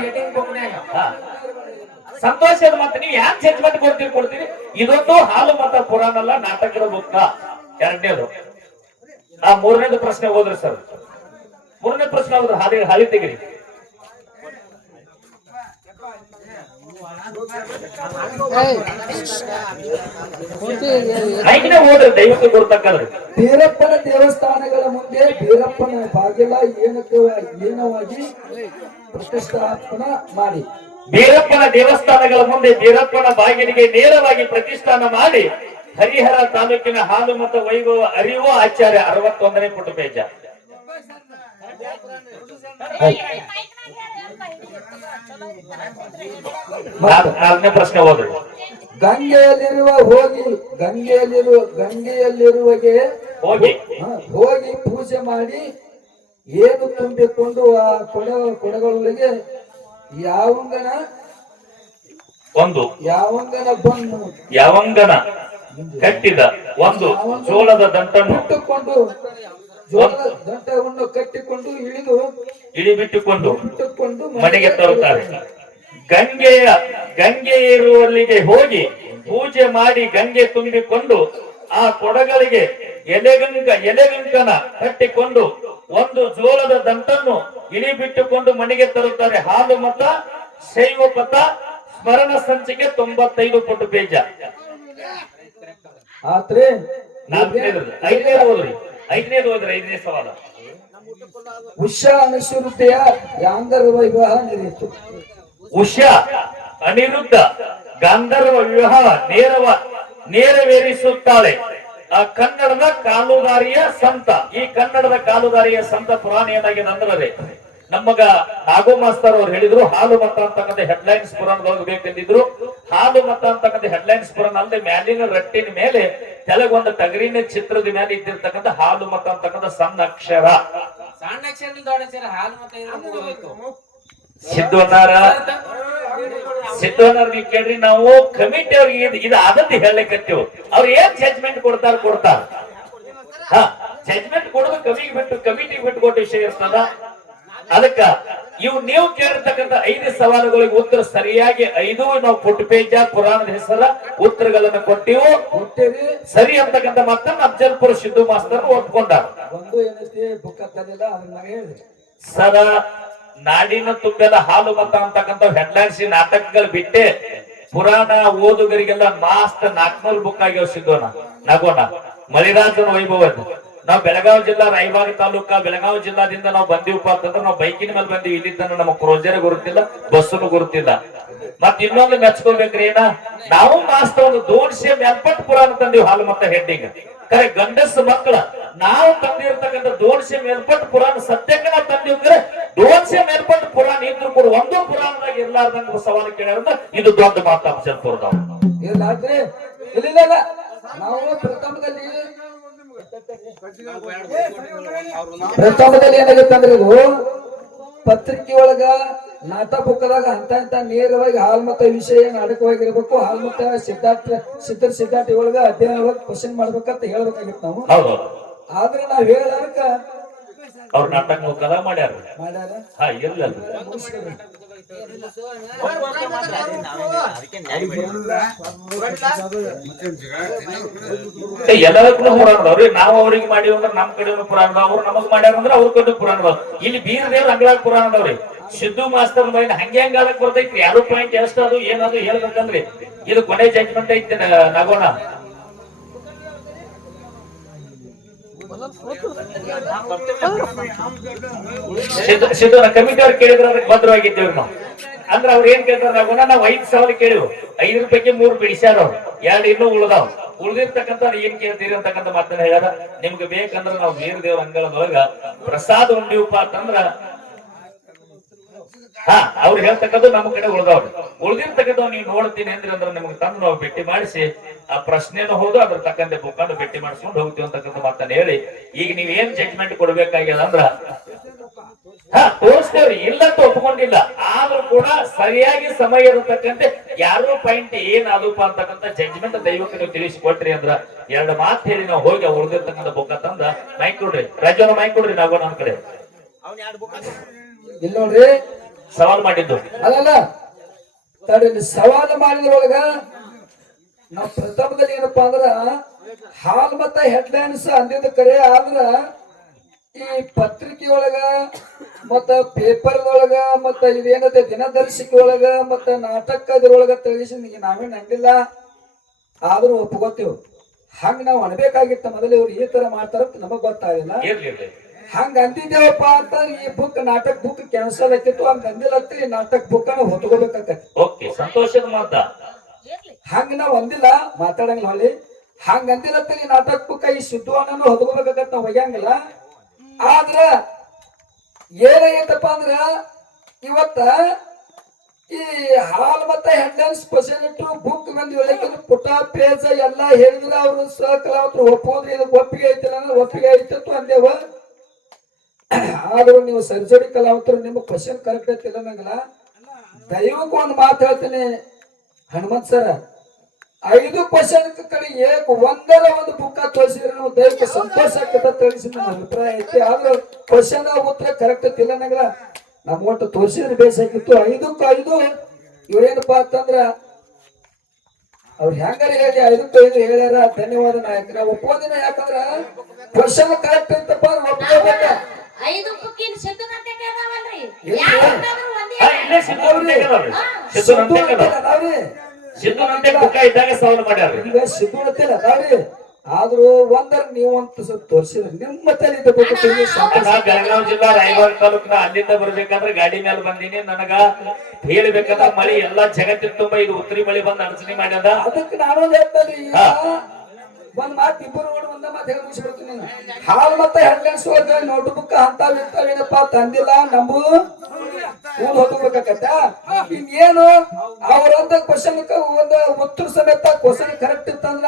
ಹೆಡ್ಡಿಂಗ್ ಸಂತೋಷದ ಮತ್ತೆ ನೀವು ಯಾಕೆ ಜಜ್ಮೆಂಟ್ ಕೊಡ್ತೀರಿ ಕೊಡ್ತೀರಿ? ಇದೊಂದು ಹಾಲು ಮತ ಪುರಾಣ ಅಲ್ಲ ನಾಟಕದ ಬುಕ್ಕ. ಎರಡನೇದು. ಆ ಮೂರನೇದು ಪ್ರಶ್ನೆ ಹೋದ್ರಿ ಸರ್. ಮೂರನೇ ಪ್ರಶ್ನೆ ಹೋದ್ರೆ ಹಾಲಿ ಹಾಲಿ ತೆಗಿರಿ. ಐದನೇ ಹೋದ್ರಿ ದೈವಕ್ಕೆ ಗುರುತಕ್ಕದ್ರಿ ಬೀರಪ್ಪನ ದೇವಸ್ಥಾನಗಳ ಮುಂದೆ ಬೀರಪ್ಪನ ಬಾಗಿಲ ಏನಕ್ಕೆ ಏನವಾಗಿ ಪ್ರತಿಷ್ಠಾಪನ ಮಾಡಿ. ಬೀರಪ್ಪನ ದೇವಸ್ಥಾನಗಳ ಮುಂದೆ ಬೀರಪ್ಪನ ಬಾಗಿಲಿಗೆ ನೇರವಾಗಿ ಪ್ರತಿಷ್ಠಾನ ಮಾಡಿ ಹರಿಹರ ತಾಲೂಕಿನ ಹಾಲು ಮತ್ತು ವೈಭವ ಅರಿವು ಆಚಾರ್ಯ ಅರವತ್ತೊಂದನೇ ಪುಟ ಪೇಜ ನಾಲ್- ನಾಲ್ಕನೇ ಪ್ರಶ್ನೆ ಓದ್ರಿ. ಗಂಗೆಯಲ್ಲಿರುವ ಹೋಗಿ ಗಂಗೆಯಲ್ಲಿರುವ ಗಂಗೆಯಲ್ಲಿರುವಗೆ ಹೋಗಿ. ಹೋಗಿ ಪೂಜೆ ಮಾಡಿ ಏನು ತುಂಬಿಕೊಂಡು ಆ ಕೊಡ ಕೊಡಗಳೊಳಗೆ ಯಾವಂಗನ? ಒಂದು. ಯಾವಂಗನ ಬಂದು ಯಾವಂಗನ ಕಟ್ಟಿದ ಒಂದು ಜೋಳದ ದಂಟನ್ನು ಬಿಟ್ಟುಕೊಂಡು ಜೋಳದ ದಂಟವನ್ನು ಕಟ್ಟಿಕೊಂಡು ಇಳಿದು ಇಳಿಬಿಟ್ಟುಕೊಂಡು ಬಿಟ್ಟುಕೊಂಡು ಮನೆಗೆ ತರುತ್ತಾರೆ. ಗಂಗೆಯ ಗಂಗೆ ಇರುವಲ್ಲಿಗೆ ಹೋಗಿ ಪೂಜೆ ಮಾಡಿ ಗಂಗೆ ತುಂಬಿಕೊಂಡು ಆ ಕೊಡಗಳಿಗೆ ಎಲೆಗಂಗ ಎಲೆಗಂಕನ ಕಟ್ಟಿಕೊಂಡು ಒಂದು ಜೋಳದ ದಂಟನ್ನು ಇಳಿಬಿಟ್ಟುಕೊಂಡು ಮನೆಗೆ ತರುತ್ತಾರೆ. ಹಾಲು ಮತ ಶೈವ ಪಥ ಸ್ಮರಣ ಸಂಚಿಕೆ ತೊಂಬತ್ತೈದು ಪಟ್ಟು ಪೇಜ ಆದ್ರೆ ನಾಲ್ಕನೇದು ಐದನೇದು ಐದನೇದು ಹೋದ್ರೆ ಐದನೇ ಸವಾಲ. ಉಷಾ ಅನಿಶ್ಚಿತೆಯ ಯಾಂಗರ್ವ ವಿವಾಹ ನಡೆಯಿತು ಉಷಾ ಅನಿರುದ್ಧ ಗಾಂಧರ್ವ ವಿವಾಹ ನೇರವ ನೇರವೇರಿಸುತ್ತಾಳೆ. ಆ ಕನ್ನಡದ ಕಾಲುದಾರಿಯ ಸಂತ ಈ ಕನ್ನಡದ ಕಾಲುದಾರಿಯ ಸಂತ ಪುರಾಣ ಏನಾಗಿದೆ ಅಂದ್ರೆ ನಮಗ ನಾಗೋ ಮಾಸ್ತರ್ ಅವ್ರು ಹೇಳಿದ್ರು ಹಾಲು ಮತ ಅಂತಕ್ಕಂಥ ಹೆಡ್ಲೈನ್ಸ್ ಪುರಾಣ ಬೇಕೆಂದಿದ್ರು ಹಾಲು ಮತ ಅಂತಕ್ಕಂಥ ಹೆಡ್ಲೈನ್ಸ್ ಪುರಾಣ ಅಲ್ಲದೆ ಮ್ಯಾಲಿನ ರಟ್ಟಿನ ಮೇಲೆ ಕೆಲಗೊಂದು ತಗರಿನ ಚಿತ್ರದ ಮೇಲೆ ಇದ್ದಿರ್ತಕ್ಕಂಥ ಹಾಲು ಮತ ಅಂತಕ್ಕಂಥ ಸಣ್ಣ ಅಕ್ಷರ. ಸಣ್ಣ ಅಕ್ಷರದಿಂದ ದೊಡ್ಡ ಅಕ್ಷರ ಹಾಲು ಮತ ಸಿದ್ಧವನ್ನಾರ ನೀವು ಕೇಳ್ರಿ ನಾವು ಕಮಿಟಿ ಅವ್ರಿಗೆ ಇದು ಇದು ಆದದ್ದು ಹೇಳಲಿಕ್ಕತ್ತೀವಿ ಅವ್ರು ಏನ್ ಜಜ್ಮೆಂಟ್ ಕೊಡ್ತಾರ ಕೊಡ್ತಾರ. ಹಾ ಜಡ್ಜ್ಮೆಂಟ್ ಕೊಡೋದು ಕಮಿಗೆ ಬಿಟ್ಟು ಕಮಿಟಿಗೆ ಬಿಟ್ಟು ಕೊಟ್ಟ ವಿಷಯ ಇರ್ತದ. ಅದಕ್ಕ ಇವು ನೀವು ಕೇಳಿರ್ತಕ್ಕಂಥ ಐದು ಸವಾಲುಗಳಿಗೆ ಉತ್ತರ ಸರಿಯಾಗಿ ಐದು ನಾವು ಪುಟ್ ಪೇಜ ಪುರಾಣದ ಹೆಸರ ಉತ್ತರಗಳನ್ನು ಕೊಟ್ಟಿವು. ಸರಿ ಅಂತಕ್ಕಂಥ ಮಾತನ್ನ ಅಫ್ಜಲ್ಪುರ ಸಿದ್ದು ಮಾಸ್ತರ್ ಒಪ್ಕೊಂಡಾರ. ಒಂದು ಏನೈತಿ? ಅದನ್ನ ಹೇಳಿ. ಸರ ನಾಡಿನ ತುಂಬದ ಹಾಲು ಮತ ಅಂತಕ್ಕಂಥ ಹೆಡ್ಲೈನ್ಸ್ ನಾಟಕಗಳು ಬಿಟ್ಟೆ. ಪುರಾಣ ಓದುಗರಿಗೆಲ್ಲ ಮಾಸ್ತ ನಾಲ್ಕನೂರು ಬುಕ್ ಆಗ್ಯಾವ ಸಿದ್ದೋಣ ನಗೋಣ ಮಳಿರಾಜನ ವೈಭವದ ನಾವು ಬೆಳಗಾವಿ ಜಿಲ್ಲಾ ರಾಯಬಾಗ ತಾಲೂಕ ಬೆಳಗಾವಿ ಜಿಲ್ಲಾದಿಂದ ನಾವು ಬಂದೀವಪ್ಪ ಅಂತಂದ್ರೆ ನಾವು ಬೈಕಿನ ಮೇಲೆ ಬಂದೀವಿ. ಇಲ್ಲಿ ತನಕ ನಮ್ಮ ಕ್ರೋಜರ್ ಗುರುತಿಲ್ಲ ಬಸ್ಸನ್ನು ಗುರುತಿಲ್ಲ. ಮತ್ ಇನ್ನೊಂದು ಮೆಚ್ಕೋಬೇಕ್ರಿ ಏನ ನಾವು ಮಾಸ್ತ ಒಂದು ದೋಡ್ಸೆ ಮೇಲ್ಪಟ್ ಪುರಾಣ ತಂದೀವಿ ಹಾಲು ಮತ್ತ ಹೆಡ್ಡಿಂಗ್. ಕರೆ ಗಂಡಸ ಮಕ್ಕಳ ನಾವು ತಂದಿರ್ತಕ್ಕಂಥ ದೋಡ್ಸೆ ಮೇಲ್ಪಟ್ ಪುರಾಣ ಸತ್ಯಕ್ಕೆ ನಾವು ತಂದೀವಿ ಕರೆ ದೋಡ್ಸೆ ಮೇಲ್ಪಟ್ಟು ಪುರಾಣ ಇದ್ರು ಕೂಡ ಒಂದು ಪುರಾಣದಾಗ ಇರ್ಲಾರ್ದಂಗ ಸವಾಲು ಕೇಳ್ಯಾರ ಇದು ದೊಡ್ಡ ಮಾತಾ ಅಫಜಲ್ಪುರದವ್ರು. ಇಲ್ಲ ಆತ್ರಿ, ಇಲ್ಲ ಇಲ್ಲ ಇಲ್ಲ. ನಾವು ಪ್ರಥಮದಲ್ಲಿ ಪ್ರಥಮದಲ್ಲಿ ಏನಾಗುತ್ತೆ ಅಂದ್ರೆ ಇದು ಪತ್ರಿಕೆ ಒಳಗ ನಾಟ ಬುಕ್ಕದಾಗ ಅಂತ ಅಂತ ನೇರವಾಗಿ ಹಾಲ್ಮತ ವಿಷಯ ನಾಟಕವಾಗಿರ್ಬೇಕು ಹಾಲ್ಮತ ಸಿದ್ಧಾರ್ಥ ಸಿದ್ಧ ಸಿದ್ಧಾರ್ಥಿ ಒಳಗ ಅಧ್ಯಯನ ಒಳಗ ಕ್ವಶನ್ ಮಾಡ್ಬೇಕಂತ ಹೇಳ್ಬೇಕಾಗಿತ್ತು ನಾವು. ಆದ್ರೆ ನಾವ್ ಹೇಳಕ್ಕ ಅವ್ರ ನಾಟಕ ಮಾಡ್ಯಾರ. ಮಾಡ್ಯಾರ? ಹಾ ಇರ್ಲಲ್ಲ. ಮುಗಿಸ್ಕೊಡ್ರಿ. ಏ, ಎಲ್ಲದಕ್ಕೂ ಪುರಾಣದವ್ರಿ ನಾವು ಅವ್ರಿಗೆ ಮಾಡಿವ್ ಅಂದ್ರೆ ನಮ್ ಕಡೆ ಪುರಾಣದ ಅವ್ರು ನಮಗ್ ಮಾಡ್ಯಾರ ಅಂದ್ರೆ ಅವ್ರ ಕಡೆ ಪುರಾಣ ಇಲ್ಲಿ ಬೀರ್ ದೇವ್ರ ಅಂಗಳಾಗ ಪುರಾಣದವ್ರಿ ಸಿದ್ದು ಮಾಸ್ತರ್ ಮೈನ್ ಹಂಗೆ ಹಂಗ ಅದಕ್ ಬರ್ತೈತಿ ಯಾರು ಪಾಯಿಂಟ್ ಎಷ್ಟ ಅದು ಏನದು ಹೇಳ್ಬೇಕಂದ್ರಿ. ಇದು ಕೊನೆ ಜಡ್ಜ್ಮೆಂಟ್ ಐತಿ ನಗೋಣ. ಸಿದ್ದು ಸಿದ್ದು ಕಮಿಟಿ ಅವ್ರು ಕೇಳಿದ್ರೆ ಅದಕ್ಕೆ ಭದ್ರವಾಗಿದ್ದೇವ್ರಿ ನಾವು. ಅಂದ್ರೆ ಅವ್ರ ಏನ್ ಕೇಳ್ತಾರ ರಘುನ ನಾವು ಐದ್ ಸಾವಿರ ಕೇಳಿವು ಐದು ರೂಪಾಯಿಗೆ ಮೂರು ಬಿಡಿಸ್ಯಾರ ಅವ್ರು. ಎರಡು ಇನ್ನೂ ಉಳ್ದಾವ್. ಉಳ್ದಿರ್ತಕ್ಕಂಥ ಏನ್ ಕೇಳ್ತೀರಿ ಅಂತಕ್ಕಂಥ ಮಾತನ್ನ ಹೇಳ್ಯಾರ ನಿಮ್ಗೆ ಬೇಕಂದ್ರ ನಾವು ಬೇರೆ ದೇವ್ರ ಅಂಗಳದೊಳಗ ಪ್ರಸಾದ ಉಂಡಿವಪ್ಪ ಅಂತಂದ್ರ ಹಾ, ಅವ್ರು ಹೇಳ್ತಕ್ಕದ್ದು ನಮ್ಮ ಕಡೆ ಉಳ್ದವ್ರು. ಉಳ್ದಿರ್ತಕ್ಕದ್ದು ನೀವು ನೋಡ್ತೀನಿ ಅಂದ್ರೆ ಅಂದ್ರೆ ನಿಮ್ಗೆ ತಂದು ನಾವು ಭೇಟಿ ಮಾಡಿಸಿ ಆ ಪ್ರಶ್ನೆನೂ ಹೌದು ಅದ್ರ ತಕ್ಕಂತೆ ಬುಕ್ಕನ್ನು ಭೇಟಿ ಮಾಡಿಸ್ಕೊಂಡು ಹೋಗ್ತೀವಿ ಅಂತಕ್ಕಂಥ ಮಾತನ್ನ ಹೇಳಿ. ಈಗ ನೀವ್ ಏನ್ ಜಡ್ಜ್ಮೆಂಟ್ ಕೊಡ್ಬೇಕಾಗ್ಯದ ಅಂದ್ರ ಹಾ ತೋರಿಸ್ತೇವ್ರಿ ಇಲ್ಲ ಅಂತ ಒಪ್ಕೊಂಡಿಲ್ಲ. ಆದ್ರೂ ಕೂಡ ಸರಿಯಾಗಿ ಸಮಯ ಇರತಕ್ಕಂತೆ ಯಾರೋ ಪಾಯಿಂಟ್ ಏನ್ ಅದಪ್ಪ ಅಂತಕ್ಕಂಥ ಜಡ್ಜ್ಮೆಂಟ್ ದೈವಕ್ಕೆ ನೀವು ತಿಳಿಸಿಕೊಟ್ರಿ ಅಂದ್ರ ಎರಡು ಮಾತು ಹೇಳಿ ನಾವು ಹೋಗಿ ಉಳಿದಿರ್ತಕ್ಕಂಥ ಬುಕ್ ತಂದ ಮೈಕ್ ಕೊಡ್ರಿ. ರಾಜ್ಯನ ಮೈಕ್ ಕೊಡ್ರಿ ನಾವು ನಮ್ಮ ಕಡೆ. ಇಲ್ಲ ನೋಡ್ರಿ. ಸವಾಲ್ ಮಾಡಿದ್ದು. ಅಲ್ಲಲ್ಲ ಸವಾಲ್ ಸವಾಲು ಮಾಡಿದ್ರೊಳಗ ನಾವು ಪ್ರಥಮದಲ್ಲಿ ಏನಪ್ಪಾ ಅಂದ್ರ ಹಾಲ್ ಮತ್ತ ಹೆಡ್ಲೈನ್ಸ್ ಅಂದಿದ್ದ ಕರೆ ಆದ್ರ ಈ ಪತ್ರಿಕೆಯೊಳಗ ಮತ್ತ ಪೇಪರ್ ಒಳಗ ಮತ್ತ ಇದೇನತೆ ದಿನದರ್ಶಿಕೆ ಒಳಗ ಮತ್ತ ನಾಟಕ ಅದ್ರೊಳಗ ತಿಳಿಸಿ ನಾವೇನ್ ಅಂದಿಲ್ಲ ಆದ್ರೂ ಒಪ್ಕೋತೀವಿ. ಹಂಗ ನಾವು ಅನ್ಬೇಕಾಗಿತ್ತ ಮೊದಲೇ ಇವ್ರು ಈ ತರ ಮಾಡ್ತಾರಂತ ನಮಗ್ ಗೊತ್ತಾಗಿಲ್ಲ. ಹಂಗ ಅಂದಿದ್ದೇವಪ್ಪ ಅಂತ ಈ ಬುಕ್ ನಾಟಕ ಬುಕ್ ಕ್ಯಾನ್ಸಲ್ ಆಕಿತ್ತು ಹಂಗ ಅಂದಿಲ್ಲತ್ತಿ ಈ ನಾಟಕ ಬುಕ್ ಅನ್ನ ಹೊತ್ಕೋಬೇಕಾಕತಿ ಓಕೆ ಸಂತೋಷದ ಮಾತ. ಹಂಗ ನಾವ್ ಅಂದಿಲ್ಲ. ಮಾತಾಡಂಗಿಲ್ಲ ಹೊಳ್ಳಿ. ಈ ನಾಟಕ ಬುಕ್ ಈ ಸಿದ್ಧವಣ್ಣನು ಹೊದ್ಕೋಬೇಕಾಗತ್ತ ನಾವ್ ಒಯ್ಯಂಗಿಲ್ಲ. ಆದ್ರ ಏನಾಗೈತಪ್ಪ ಅಂದ್ರ ಇವತ್ತ ಈ ಹಾಲ್ ಮತ್ತೆ ಹೆಡ್ಲೈನ್ಸ್ ಸ್ಪೆಷಲಿಟ್ಟು ಬುಕ್ ಬಂದು ಹೇಳಕ್ಕಿಂತ ಪುಟ, ಪೇಜ ಎಲ್ಲಾ ಹೇಳಿದ್ರೆ ಅವ್ರು. ಅವ್ರ ಒಪ್ಪೋದ್ರೆ ಇದು ಒಪ್ಪಿಗೆ ಐತಿಲ್ಲ ಅಂದ್ರೆ ಒಪ್ಪಿಗೆ ಐತಿತ್ತು ಅಂದೇವ ಆದ್ರೂ ನೀವು ಸರ್ಜರಿ ಕಲಾವತರು ನಿಮ್ಮ ಕ್ವಶನ್ ಕರೆಕ್ಟ್ ಐತಿಲ್ಲ ನಂಗಲ್ಲ. ದೈವಕ್ಕೂ ಒಂದು ಮಾತು ಹೇಳ್ತೀನಿ ಹನುಮಂತ್ ಸರ. ಐದು ಪರ್ಸೆಂಟ್ ಕಡೆ ಏಕ್ ಒಂದರ ಒಂದು ಬುಕ್ಕ ತೋರಿಸಿದ್ರೆ ನಾವು ದೈಹಿಕ ಸಂತೋಷ ಆಗ್ತದ ತಿಳಿಸಿ ನನ್ನ ಅಭಿಪ್ರಾಯ ಐತಿ. ಆದ್ರೆ ಕ್ವಶನ್ ಉತ್ತರ ಕರೆಕ್ಟ್ ಐತಿಲ್ಲ ನಂಗ ನಮ್ಮ ಒಟ್ಟು ತೋರಿಸಿದ್ರೆ ಬೇಸಾಗಿತ್ತು ಐದಕ್ಕೂ ಐದು. ಇವ್ರೇನಪ್ಪಾ ಅಂತಂದ್ರ ಅವ್ರು ಹೆಂಗಾರ ಹೇಳಿ ಐದಕ್ಕೂ ಐದು ಹೇಳ್ಯಾರ. ಧನ್ಯವಾದ ನಾಯಕರ. ಒಪ್ಪೋದಿನ ಯಾಕಂದ್ರ ಕ್ವಶನ್ ಕರೆಕ್ಟ್ ಅಂತಪ್ಪ ಒಪ್ಕೋಬೇಕ. ಐದು ಬುಕ್ಕಿನ ಸಿದ್ಧನಂತೆ ಬುಕ್ಕ ಇದ್ದಾಗ ಸವಾಲು ಮಾಡ್ಯಾರ ಈಗ ಸಿದ್ಧ ಅಂತಿಲ್ಲ ನಾವ್ರಿ ಆದ್ರೂ ಒಂದರ ನೀವು ಅಂತ ಸ್ವಲ್ಪ ತೋರಿಸಿದ್ರೆ ನಿಮ್ಮ ತಲೆ ಬೆಳಗಾವಿ ಜಿಲ್ಲಾ ರಾಯಬಾಗ ತಾಲೂಕಿನ ಅಲ್ಲಿಂದ ಬರ್ಬೇಕಾದ್ರೆ ಗಾಡಿ ಮೇಲೆ ಬಂದೀನಿ. ನನಗ ಹೇಳ್ಬೇಕಂದ್ರ ಮಳಿ ಎಲ್ಲಾ ಜಗತ್ತಿನ ತುಂಬಾ ಇದು ಉತ್ತರಿ ಮಳಿ ಬಂದ್ ಅಡಚಣೆ ಮಾಡ್ಯದ. ಅದಕ್ಕೆ ನಾನು ಹೇಳ್ತೇನೆ ಈಗ ಹಾ. ಒಂದ್ ಮಾತ್ ಇಬ್ಬರು ನೋಡಿ ಒಂದ ಮಾತು ಹೇಳಿ ಮುಗಿಸ್ಬಿಡ್ತೀನಿ. ಹಾಲ್ ಮತ್ತೆ ಹೆಡ್ಲೈನ್ಸ್ ನೋಟ್ಬುಕ್ ನೋಟ್ ಬುಕ್ ತಂದಿಲ್ಲ ನಂಬು. ನಂಬುದು ಊರ್ ಹೋಗ್ಬೇಕತ್ತ ಇನ್ನೇನು? ಅವ್ರಂತ ಕ್ವಶನ್ ಒಂದು ಉತ್ತರ ಸಮೇತ ಕ್ವಶನ್ ಕರೆಕ್ಟ್ ಇತ್ತಂದ್ರ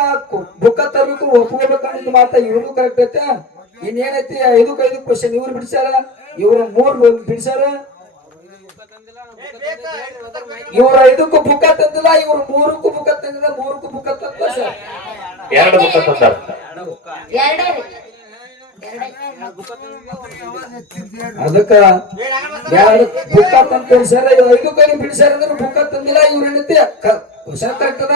ಬುಕ್ಕ ತರಬೇಕು ಒಪ್ಕೋಬೇಕಂತ ಮಾತ ಇವ್ರಿಗೂ ಕರೆಕ್ಟ್ ಐತೆ. ಇನ್ನೇನೈತಿ? ಐದಕ್ಕೆ ಐದು ಕ್ವಶನ್ ಇವ್ರು ಬಿಡಿಸ್ಯಾರ. ಇವ್ರ ಮೂರ್ ಬಿಡಿಸ್ಯಾರ. ಇವ್ರ ಐದಕ್ಕೂ ಬುಕ್ಕ ತಂದಿಲ್ಲ ಇವ್ರ ಮೂರಕ್ಕೂ ಬುಕ್ಕ ತಂದಿಲ್ಲ ಮೂರಕ್ಕೂ ಬುಕ್ಕ ತಂದ ಸರ್ ಎರಡು ಬುಕ್ಕ ತಂದ ಅದಕ್ಕ ಎರಡು ಬುಕ್ಕ ತಂದು ಸರ್ ಐದು ಕೈ ಬಿಡಿಸ್ಯಾರ ಅಂದ್ರೆ ಬುಕ್ಕ ತಂದಿಲ್ಲ, ಇವ್ರ ಏನೈತಿ ಹುಷಾರ್ ಆಗ್ತದ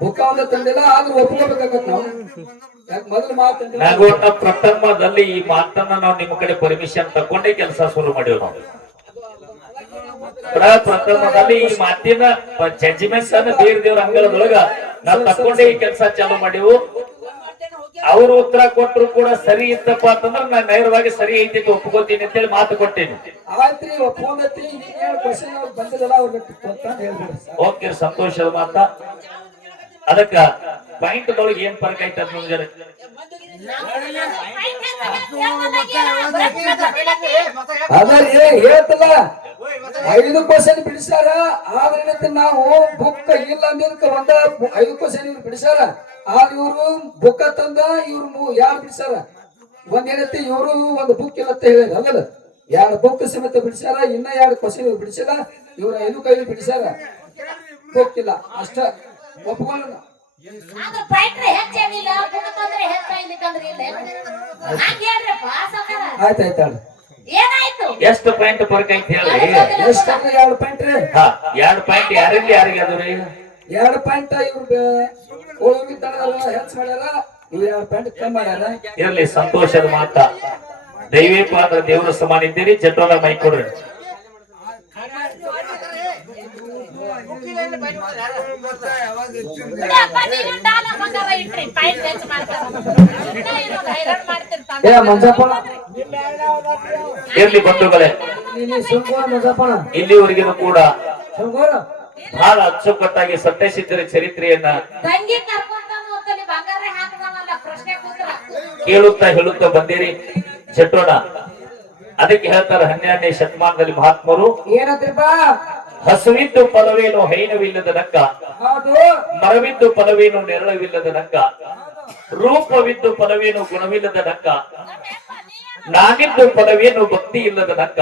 ಬುಕ್ಕ ಒಂದ ತಂದಿಲ್ಲ, ಆದ್ರೂ ಒಪ್ಕೋಬೇಕಾಗತ್ತ ನಾವು. ಪ್ರಥಮದಲ್ಲಿ ಈ ಮಾತನ್ನ ನಾವು ನಿಮ್ಮ ಕಡೆ ಪರ್ಮಿಷನ್ ತಕೊಂಡೇ ಕೆಲಸ ಶುರು ಮಾಡಿವ್ ನಾವು. ಪ್ರ- ಪ್ರಥಮದಲ್ಲಿ ಈ ಮಾತಿನ ಜಡ್ಜ್ಮೆಂಟ್ಸ್ ಅನ್ನ ಬೇರೆ ದೇವ್ರ ಅಂಗಳದೊಳಗ ನಾವು ತಕೊಂಡೇ ಈ ಕೆಲಸ ಚಾಲು ಮಾಡಿವು. ಅವರು ಉತ್ತರ ಕೊಟ್ಟರು ಕೂಡ ಸರಿ ಇತ್ತಪ್ಪ ಅಂತಂದ್ರೆ ನಾನು ನೇರವಾಗಿ ಸರಿ ಐತಿ ಅಂತ ಹೇಳಿ ಅಂತೇಳಿ ಮಾತು ಕೊಟ್ಟೇನೆ. ಆಯ್ತ್ರಿ ಕ್ವಶನ್ ಬಂದಿಲ್ಲ ಅವ್ರಿಗೆ ಓಕೆ ಸಂತೋಷದ ಮಾತ. ಅದಕ್ಕ ಪಾಯಿಂಟ್ ಒಳಗೆ ಏನ್ ಫರ್ಕ್ ಐತೆ ಅಂತ ನಮ್ಗೆ ಹೇಳ್ತಲ್ಲ. ಐದು ಕ್ವಶನ್ ಬಿಡಿಸ್ಯಾರ ಆದ್ರೆ ನಾವು ಬುಕ್ ಇಲ್ಲ ಅಂದಿದ್ಕ ಒಂದ ಐದು ಕ್ವಶನ್ ಇವ್ರು ಬಿಡಿಸ್ಯಾರ. ಆದ್ರೆ ಇವ್ರು ಬುಕ್ಕ ತಂದ ಇವ್ರು ಯಾರು ಬಿಡಿಸ್ಯಾರ? ಒಂದೇನೈತಿ ಇವರು ಒಂದು ಬುಕ್ ಇಲ್ಲ ಅಂತ ಹೇಳಿದ್ರು ಹಂಗಲ್ಲ ಎರಡು ಬುಕ್ ಸಮೇತ ಬಿಡಿಸ್ಯಾರ ಇನ್ನ ಎರಡು ಕ್ವಶನ್ ಇವ್ರು ಬಿಡಿಸಿಲ್ಲ ಇವ್ರ ಐದು ಕೈ ಬಿಡಿಸ್ಯಾರ. ಬುಕ್ ಇಲ್ಲ ಅಷ್ಟ ಒಪ್ಕೊಳ್ಳ ಆದ್ರೆ ಪಾಯಿಂಟ್ರೆ ಹೆಚ್ಚೇನಿಲ್ಲ ಗುಣತಂದ್ರೆ ಹೆಚ್ಚಾಗಿಲಿಕ್ಕಂದ್ರೆ ಇಲ್ಲ. ಹಂಗ ಹೇಳ್ರಪ್ಪ ಸಾವ್ಕಾರ. ಆಯ್ತಾಯ್ತಾಳ ಎಷ್ಟು ಪಾಯಿಂಟ್ ಫರ್ಕ್ ಐತಿ ಹೇಳ್ರಿ ಎಷ್ಟಂದ್ರೆ ಎರಡು ಪಾಯಿಂಟ್ ರೀ? ಹಾ ಎರಡು ಪಾಯಿಂಟ್ ಯಾರಿಂದ ಯಾರಿಗೆ ಅದು ರೀ? ಎರಡು ಪಾಯಿಂಟ್ ಇವ್ರು ಉಳಿವಿ ತನಕ ಹೆಚ್ಚು ಮಾಡ್ಯಾರ? ಇವ್ರು ಎರಡು ಪಾಯಿಂಟ್ ಕಮ್ಮಿ ಮಾಡ್ಯಾರ? ಇರ್ಲಿ ಸಂತೋಷದ ಮಾತ. ದೈವೇಪ ಅಂದ್ರೆ ದೇವರ ಸಮಾನ ಇದ್ದೀರಿ ಚಟ್ಟೋಲ ಮೈ ಕೊಡ್ರಿ ಬಿಡಪ್ಪ, ನೀವು ಡಾಲ ಬಂಗಾರ ಇಟ್ರಿ, ಪಾಯಿಂಟ್ ಹೆಚ್ಚು ಮಾಡ್ತಾರ. ಇನ್ನ ಇರೋದು ಹೈರಾಣ್ ಮಾಡ್ತಿರ್ತಾನೆ. ಏ ಮಂಜಪ್ಪ ಇರ್ಲಿ ಬಂಧುಗಳೇ. ಇಲ್ಲಿವರೆಗಿನೂ ಕೂಡ ಬಹಳ ಅಚ್ಚುಕಟ್ಟಾಗಿ ಸತ್ಯಸಿದ್ಧರ ಚರಿತ್ರೆಯನ್ನ ಕೇಳುತ್ತಾ ಹೇಳುತ್ತಾ ಬಂದಿರಿ. ಜಟೋಣ. ಅದಕ್ಕೆ ಹೇಳ್ತಾರೆ ಹನ್ನೆರಡನೇ ಶತಮಾನದಲ್ಲಿ ಮಹಾತ್ಮರು. ಏನಂತ್ರಿಪ್ಪ ಹಸುವಿದ್ದು ಫಲವೇನು ಹೈನವಿಲ್ಲದ ನಕ್ಕ. ಮರವಿದ್ದು ಫಲವೇನು ನೆರಳವಿಲ್ಲದ ನಕ್ಕ. ರೂಪವಿದ್ದು ಫಲವೇನು ಗುಣವಿಲ್ಲದ ನಕ್ಕ. ನಾನಿದ್ದು ಫಲವೇನು ಭಕ್ತಿ ಇಲ್ಲದ ನಕ್ಕ.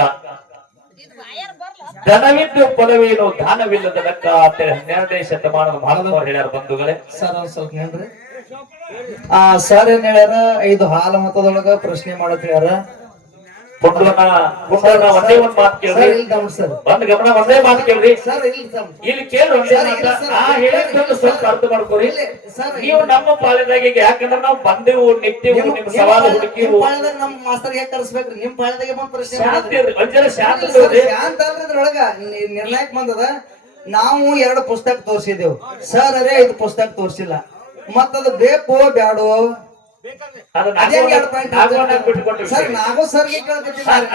ಧನವಿದ್ದು ಫಲವೇನು ದಾನವಿಲ್ಲದ ನಕ್ಕ ಅಂತ ಹನ್ನೆರಡನೇ ಶತಮಾನದ ಮಹಾತ್ಮರು ಹೇಳ್ಯಾರ ಬಂಧುಗಳೇ. ಸರ್ ಸ್ವಲ್ಪ ಹೇಳ್ರಿ. ಆ ಸರ್ ಏನ್ ಹೇಳ್ಯಾರ? ಐದು ಹಾಲ ಮತದೊಳಗ ಪ್ರಶ್ನೆ ಮಾಡತ್ ಹೇಳ್ಯಾರ. ಪುಂಡನ ಪುಂಡನ ಒಂದೇ ಒಂದ್ ಮಾತು ಕೇಳ್ರಿ. ಒಂದ್ ಗಮನ ಒಂದೇ ಮಾತು ಕೇಳ್ರಿ. ಇಲ್ಲಿ ತಮ್ಮ ಇಲ್ಲಿ ಕೇಳಿ ಒಂದೇ ಸರ್, ಮಾತ. ಇಲ್ಲ ಸರ್. ಆ ಹೇಳಿದ್ದೊಂದು ಸ್ವಲ್ಪ ಅರ್ಥ ಮಾಡ್ಕೊರಿ. ನೀವು ನಮ್ಮ ಪಾಳ್ಯದಾಗ ಈಗ ಯಾಕಂದ್ರೆ ನಾವು ಬಂದೆವು ನಿಂತೆವು ನಿಮ್- ಸವಾಲು ಹುಡುಕಿವು. ನಿಮ್ ಮಾಸ್ತರ್ ಹೇಗ್ ಕರ್ಸ್ಬೇಕ್ರಿ? ನಿಮ್ ಪಾಳ್ಯದಾಗೆ ಬಂದ್ ಪ್ರಶ್ನೆ ಒಂದ್ ಶಾಂತ ಶಾಂತ ಅಲ್ರಿ ಇದ್ರೊಳಗ ನಿರ್ಣಯಕ್ ಬಂದದ. ನಾವು ಎರಡು ಪುಸ್ತಕ ತೋರಿಸಿದೆವು. ಸರ್ ಅರೇ ಐದು ಪುಸ್ತಕ ತೋರಿಸಿಲ್ಲ. ಮತ್ತದು ಬೇಕೋ ಬ್ಯಾಡೋ ಸರ್ ನಾವು ಸರ್ಗೆ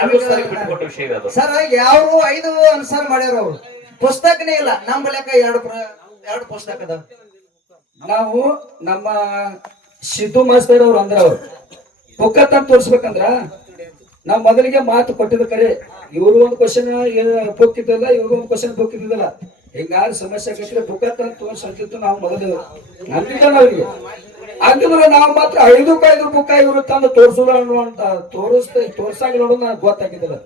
ಬಿಟ್ಕೊಟ್ಟ ವಿಷಯ ಅದು ಸರ್ ಯಾವ ಐದು ಅನ್ಸರ್ ಮಾಡ್ಯಾರ ಅವ್ರು? ಪುಸ್ತಕನೇ ಇಲ್ಲ. ನಮ್ಮ ಲೆಕ್ಕ ಎರಡು ಎರಡು ಪುಸ್ತಕ ಅದಾವ. ನಾವು ನಮ್ಮ ಸಿದ್ದು ಮಾಸ್ತರ್ ಅವ್ರು ಅಂದ್ರ ಅವ್ರು. ಬುಕ್ಕ ತೋರಿಸ್ಬೇಕಂದ್ರ ನಾವ್ ಮೊದಲಿಗೆ ಮಾತು ಕೊಟ್ಟಿದ್ದ ಕರೆ. ಇವ್ರು ಒಂದು ಕ್ವಶನ್ ಬುಕ್ ಇದ್ದಲ್ಲ ಇವ್ರು ಒಂದು ಕ್ವಶನ್ ಬುಕ್ ಇದ್ದಿದ್ದಲ್ಲ ಹಿಂಗಾರ ಸಮಸ್ಯೆ ಆಗೈತ್ರಿ ಬುಕ್ಕ ತಂದು ತೋರ್ಸಂತಿತ್ತು ನಾವು ಮೊದಲು. ನಂಬಿದ್ದ ಅವ್ರಿಗೆ. ಅಂತಿದ್ರೆ ನಾವು ಮಾತ್ರ ಐದು ಬುಕ್ಕ ಇವರು ತಂದು ತೋರ್ಸುದ ಅಂತ ತೋರಿಸ್ತ ತೋರ್ಸಂಗಿಲ್ಲ ನೋಡೋದು ನನಗೆ ಗೊತ್ತಾಗಿದ್ದಿಲ್ಲ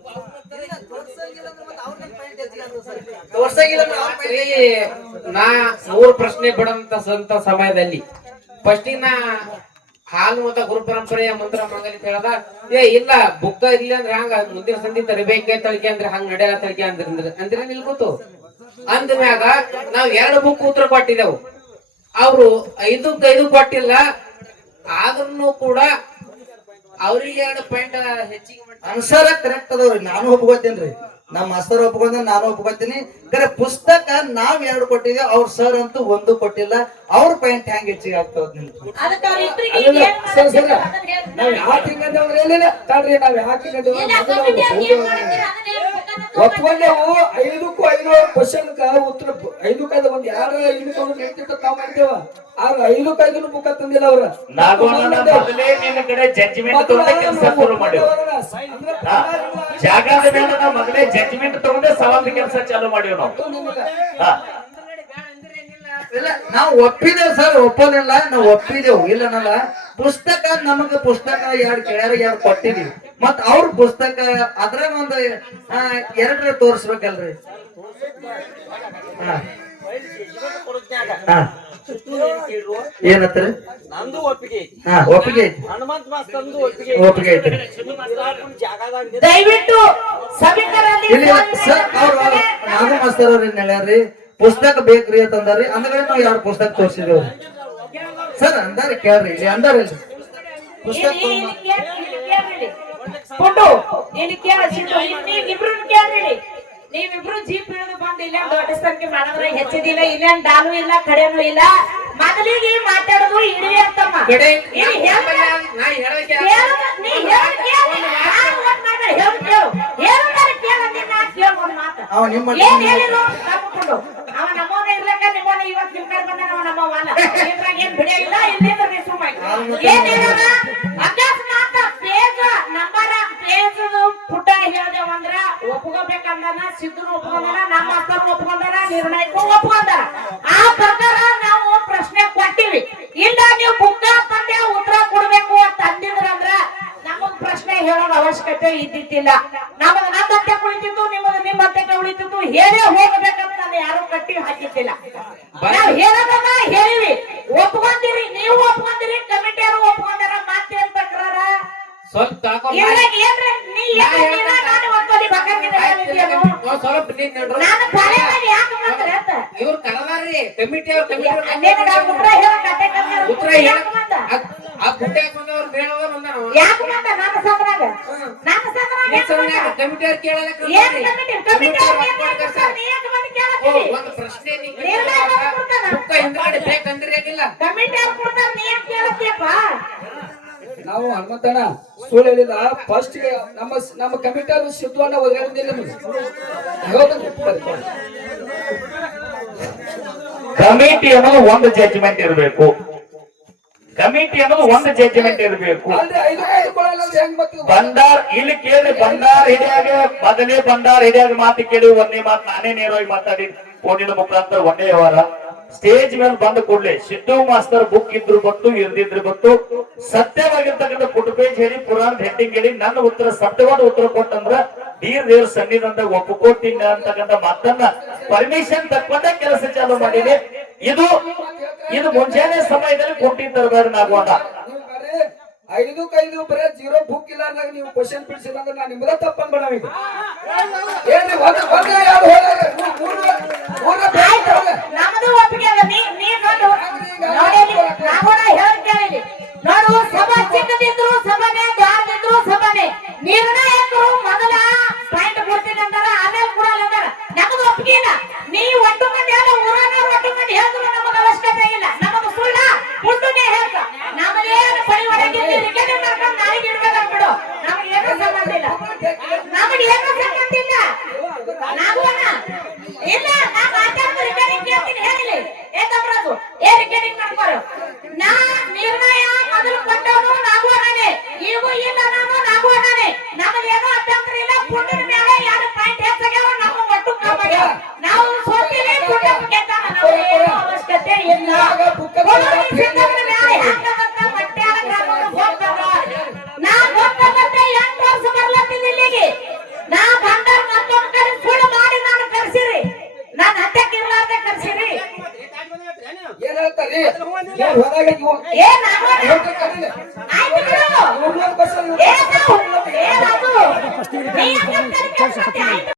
ನಾ ಅವ್ರ ಪ್ರಶ್ನೆ ಬಿಡಂತ ಸಂತ ಸಮಯದಲ್ಲಿ. ಫಸ್ಟ್ ನಾ ಹಾಲು ಮತ್ತ ಗುರು ಪರಂಪರೆಯ ಮಂತ್ರ ಮಂಗಲಿ ಕೇಳದ ಏ ಇಲ್ಲ ಬುಕ್ಕ ಇಲ್ಲ ಅಂದ್ರೆ ಹಂಗ ಮುಂದಿನ ಸಂಧಿ ತರಬೇಕೆ ತಳಿಕೆ ಅಂದ್ರೆ ಹಂಗ ನಡೆಯ ತಳಿಕೆ ಅಂದ್ರೆ ಅಂದ್ರೆ ನಿಲ್ಕೋತು ಅಂದ ಮ್ಯಾಗ ನಾವ್ ಎರಡು ಬುಕ್ ಉತ್ತರ ಕೊಟ್ಟಿದ್ದೆವು. ಅವ್ರು ಐದು ಐದು ಕೊಟ್ಟಿಲ್ಲ ಆದ್ರೂ ಕೂಡ ಅವ್ರಿಗೆ ಎರಡು ಪಾಯಿಂಟ್ ಹೆಚ್ಚಿಗೆ ಅನ್ಸರ ಕರೆಕ್ಟ್ ಅದಾವ್ರಿ. ನಾನು ಒಪ್ಕೋತೇನ್ರಿ ನಮ್ಮ ಮಾಸ್ತರ್ ಒಪ್ಕೊಂಡ್ರೆ ನಾನು ಒಪ್ಕೋತೀನಿ ಕರೆ ಪುಸ್ತಕ ನಾವ್ ಎರಡು ಕೊಟ್ಟಿದ್ವಿ ಅವ್ರ ಸರ್ ಅಂತೂ ಒಂದು ಕೊಟ್ಟಿಲ್ಲ. ಅವ್ರ ಪಾಯಿಂಟ್ ಹೆಂಗ್ ಹೆಚ್ಚಿಗೆ ಹೇಳ್ತಾರೆ. ನಾವ್ ಯಾಕೆ ನಾವ್ ಯಾಕೆ ಒಪ್ಕೊಂಡೆವು ಐದಕ್ಕೂ ಐದು ಕ್ವಶನ್ ಉತ್ತರ ಐದಕ್ಕೂ ಐದು ಒಂದ್ ಯಾರು ಐದಕ್ಕೆ ಒಂದು ತಾವ್ ಮಾಡ್ತೇವ? ಆದ್ರೆ ಐದಕ್ಕೂ ಬುಕ್ಕ ತಂದಿಲ್ಲ ಅವ್ರ. ನಿನ್ನ ಕಡೆ ಜಡ್ಜ್ಮೆಂಟ್ ಜಾಗದ ಮೇಲೆ ನಾವು ಮೊದಲೇ ಜಡ್ಜ್ಮೆಂಟ್ ತಗೊಂಡೆ ಸವಾಲ್ ಕೆಲಸ ಚಾಲೂ ಮಾಡಿವ್ ನಾವು. ಹಾ. ಇಲ್ಲ ನಾವು ಒಪ್ಪಿದೇವ್ ಸರ್ ಒಪ್ಪೋದಿಲ್ಲ ನಾವು ಒಪ್ಪಿದೇವು. ಇಲ್ಲನಲ್ಲ ಪುಸ್ತಕ ನಮಗ ಪುಸ್ತಕ ಯಾರು ಕೇಳ್ಯಾರ ಎರಡು ಕೊಟ್ಟಿದೀವಿ ಮತ್ ಅವ್ರ ಪುಸ್ತಕ ಅದ್ರಾಗ ಒಂದು ಎರಡ್ರ ತೋರ್ಸ್ಬೇಕಲ್ರಿ ಹಾ. ಹಾ. ಏನತ್ರಿ ನಂದು ಒಪ್ಪಿಗೆ ಐತಿ ಒಪ್ಪಿಗೆ ಐತಿ ಹನುಮಂತ ಮಾಸ್ತಂದು ಒಪ್ಪಿಗೆ ಒಪ್ಪಿಗೆ ಐತಿ ದಯವಿಟ್ಟು ಸಭಿಕರಲ್ಲಿ ಇಲ್ಲಿ ಸರ್ ಅವ್ರು ನಾನು ಮಾಸ್ತರ್ ಅವ್ರ ಏನ್ ಹೇಳ್ಯಾರ್ರಿ ಪುಸ್ತಕ ಬೇಕ್ರಿ ಅಂತಂದಾರಿ ಅಂದ್ರೆ ನಾವು ಎರಡು ಪುಸ್ತಕ ತೋರ್ಸಿದೇವ್ರಿ ಸರ್ ಅಂದಾರಿ ಕೇಳ್ರಿ ಇಲ್ಲಿ ಅಂದಾರಿ ಇಲ್ಲಿ. ಪುಸ್ತಕ ಇಲ್ಲಿ- ಇಲ್ಲಿ ಕೇಳ ನೀವಿಬ್ರು ಕೇಳ್ರಿ ನೀವಿಬ್ರು ಜೀಪ್ ಇಳಿದು ಬಂದು ಇಲ್ಲ ದೊಡ್ಡ ಸಂಖ್ಯೆ ಮಾಡಿದ್ರೆ ಹೆಚ್ಚಿದಿಲ್ಲ ಇಲ್ಲೇನ್ ಡಾಲು ಇಲ್ಲ ಕಡೆನೂ ಇಲ್ಲ? ಮೊದಲಿಗೆ ಮಾತಾಡೋದು ಇಡೀ ಅಂತಮ್ಮ. ನಿಮ್ಮ ಏನ್ ಹೇಳಿದ್ರು? ತಪ್ಪಿಕೊಂಡು ಅವ ನಮ್ಮವನ ಇರ್ಲಕ್ಕ ನಿಮ್ಮವನ ಇವತ್ತು ನಿಮ್ ಕಡೆ ಬಂದ ನಮ್ಮ ಅಮ್ಮ ಇದ್ರಾಗ ಏನ್ ಬಿಡ ಇಲ್ಲ ಇಲ್ಲಿಂದ ನೀ ಸುಮ್ಮ ಏನ್ ಹೇಳೋಣ ಒಪ್ಕೋಬೇಕಂದನ ಸಿದ್ಧರು ಒಪ್ಕೊಂಡಾರ ನಮ್ಮ ಅಪ್ಪರು ಒಪ್ಕೊಂಡಾರ ನಿರ್ಣಯಕ್ಕೂ ಒಪ್ಕೊಂಡಾರ ಆ ಪ್ರಕಾರ ನಾವು ಪ್ರಶ್ನೆ ಕೊಟ್ಟಿವಿ. ಇಲ್ಲ ನೀವು ಬುಕ್ಕ ತಂದೆ ಉತ್ತರ ಕೊಡ್ಬೇಕು ಅಂತ ಅಂದಿದ್ರಂದ್ರ ನಮಗ್ ಪ್ರಶ್ನೆ ಹೇಳೋ ಅವಶ್ಯಕತೆ ಇದ್ದಿದ್ದಿಲ್ಲ. ನಮಗ್ ನನ್ನ ಕುಳಿತಿದ್ದು ಕುಳಿತಿತ್ತು ನಿಮಗ್ ನಿಮ್ಮ ಹತ್ತೆ ಉಳಿತಿತ್ತು ಹೇಳೇ ಹೋಗ್ಬೇಕಂತ ನಾನು ಯಾರು ಕಟ್ಟಿ ಹಾಕಿದ್ದಿಲ್ಲ. ನಾವ್ ಹೇಳೋದನ್ನ ಹೇಳಿವಿ. ಒಪ್ಕೊಂದಿರಿ ನೀವು ಒಪ್ಕೊಂದಿರಿ ಕಮಿಟಿಯವರು ಒಪ್ಕೊಂಡಾರ ಮಾತೇನ್ ತಕ್ರಾರ ಸ್ವಲ್ಪ ಇವ್ರು ಕರೆದಾರ್ರಿ ಕಮಿಟಿ ಅವ್ರ ಕಮಿಟಿ ಉತ್ತರ? ಆ ಪುಟ್ಟ ಬಂದಾನ ಕಮಿಟಿ ಅವ್ರು ಕೇಳಲ್ಲ ಒಂದು ಪ್ರಶ್ನೆ ಹಿಂದ್ಗಡೆ ಬೇಕಂದ್ರೆ ಕಮಿಟಿ ಅವ್ರು ಕೊಡ್ತಾರ ನೀ ಕೇಳತ್ತೀಯಪ್ಪ? ನಾವು ಹನುಮಂತಣ್ಣ ಸುಳ್ಳು ಹೇಳಿಲ್ಲ ಫಸ್ಟ್ ನಮ್ಮ ನಮ್ಮ ಕಮಿಟರ್ ಸಿದ್ಧವನ್ನ ಒದಗಿಲ್ಲ ಕಮಿಟಿ ಅನ್ನೋದು ಒಂದು ಜಡ್ಜ್ಮೆಂಟ್ ಇರಬೇಕು. ಕಮಿಟಿ ಅನ್ನೋದು ಒಂದು ಜಡ್ಜ್ಮೆಂಟ್ ಇರಬೇಕು. ಬಂದಾರ್ ಇಲ್ಲಿ ಕೇಳಿ ಬಂದಾರ್ ಹಿಡಿಯಾಗ ಮೊದಲೇ ಬಂದಾರ್ ಹಿಡಿಯಾಗ ಮಾತು ಕೇಳಿ ಒಂದೇ ಮಾತು ನಾನೇ ನೇರವಾಗಿ ಮಾತಾಡಿ ಫೋನಿನ ಮುಖಾಂತರ ಒಂದೇ ವಾರ ಸ್ಟೇಜ್ ಮೇಲೆ ಬಂದ ಕೂಡಲೇ ಸಿದ್ದು ಮಾಸ್ತರ್ ಬುಕ್ ಇದ್ರು ಬತ್ತು ಇರ್ದಿದ್ರು ಬತ್ತು ಸತ್ಯವಾಗಿರ್ತಕ್ಕಂಥ ಪುಟ್ ಪೇಜ್ ಹೇಳಿ, ಪುರಾಣ ಹೆಡ್ಡಿಂಗ್ ಹೇಳಿ, ನನ್ನ ಉತ್ತರ, ಸತ್ಯವಾದ ಉತ್ತರ ಕೊಟ್ಟಂದ್ರ, ನೀರ್ ದೇವ್ರ ಸನ್ನಿಧಂತ ಒಪ್ಪಿಕೊಟ್ಟಿನ ಅಂತಕ್ಕಂಥ ಮಾತನ್ನ ಪರ್ಮಿಷನ್ ತಕ್ಕೊಂಡ ಕೆಲಸ ಚಾಲು ಮಾಡಿದೆ ಇದು ಇದು ಮುಂಜಾನೆ ಸಮಯದಲ್ಲಿ ಕೊಟ್ಟಿದ್ದಾರೆ ಬೇರೆ ನೀವು ಬರ್ರಿ ಕೈದು ಬರೇ ಜೀರೋ ಬುಕ್ ಇಲ್ಲ ಅಂದಾಗ ನೀವು ಕ್ವಶನ್ ಬಿಡಿಸಿಲ್ಲ ಅಂದ್ರೆ ನಾನು ನಿಮ್ದ ತಪ್ಪನ್ ಈಗ ಏನ್ರಿ ಒಂದು ಒಂದು ಎರಡು ಹೋದಾಗ ಮೂರು ಮೂರ ಆಯ್ತು ನಮ್ದು ಒಪ್ಪಿಗೆ ಅದ ನೀ ನೀ ನೋಡು. ನೋಡಿ ನಾವೂರ ಹೇಳಕ್ ಕೇಳಿಲಿ ನೋಡು, ಸಭಾ ಚಿಕ್ಕದಿದ್ರು ಸಭಾನೆ, ದ್ವಾರದಿದ್ರು ಸಭಾನೆ. ನಿರ್ಣಯಕರು ಮೊದಲ ಪಾಯಿಂಟ್ ಕೊಡ್ತೀನಿ ಅಂತಾರ ಆಮೇಲೆ ಕೊಡಲ್ಲ ಅಂತಾರ ನಮಗ ಒಪ್ಪಿಗೆ ಇಲ್ಲ. ನೀ ಒಟ್ಟು ಮಂದಿ ಅಲ್ಲ ಊರನ್ನವ್ರು ಒಟ್ಟು ಮಂದಿ ಹೇಳಿದ್ರು ನಮಗ ಅವಶ್ಯಕತೆ ಇಲ್ಲ. ನಮಗ ಸುಳ್ಳ ಪುಂಡುನೇ ಹೇಳ್ತ ನಮಗೇನು ಒಳಗೆ ರಿಕೆಟ್ ಮಾಡ್ಕೊಂಡು ನಾಳೆಗೆ ಇಡ್ಬೇಕಂತ ಬಿಡು